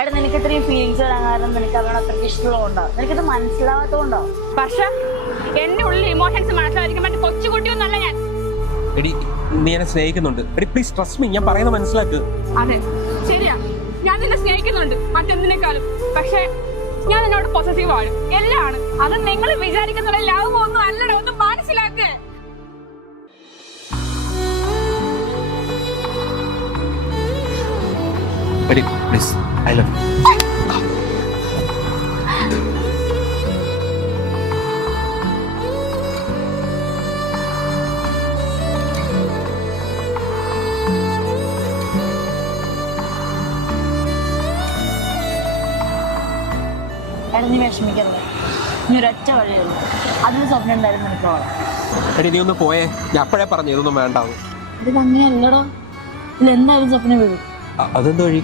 എടാ നിനക്ക് ഇത്രയും ഫീലിങ്സ് വരാൻ കാരണം നിനക്ക് അവനോട് അത്രയ്ക്ക് ഇഷ്ടമുള്ളതുകൊണ്ടോ? നിനക്കത് മനസ്സിലാവാത്തതുകൊണ്ടോ? പക്ഷെ എന്റെ ഉള്ളിൽ ഇമോഷൻസ് മനസ്സിലായിരിക്കാൻ പറ്റും കൊച്ചുകുട്ടിയൊന്നല്ല ഞാൻ. എടി നീ എന്നെ സ്നേഹിക്കുന്നുണ്ട്. എടി പ്ലീസ് ട്രസ്റ്റ് മീ, ഞാൻ പറയുന്നത് മനസ്സിലാക്ക്. അതെ ശരിയാ, ഞാൻ നിന്നെ സ്നേഹിക്കുന്നുണ്ട് മറ്റെന്തിനേക്കാളും. പക്ഷെ ഞാൻ നിന്നോട് പൊസസീവ് ആണ്, എല്ലാം ആണ്. അത് നിങ്ങൾ വിചാരിക്കുന്ന ലവ് ഒന്നും അല്ലടോ, ഒന്ന് മനസ്സിലാക്ക്. എടി പ്ലീസ്, ഐ ലവ് യു. എടാ നീ വിഷമിക്കരുത്, നീ ഒരൊറ്റ വഴിയുള്ളൂ. അതിന് സ്വപ്നം എന്തായാലും നിനക്ക് പോകാം. എടി നീ ഒന്ന് പോയേ, ഞാൻ അപ്പോഴേ പറഞ്ഞു ഇതൊന്നും വേണ്ടാവും. ഇത് അങ്ങനെയല്ലടോ, ഇതിൽ എന്തായാലും സ്വപ്നം വീഴും. അതെന്ത് വഴി?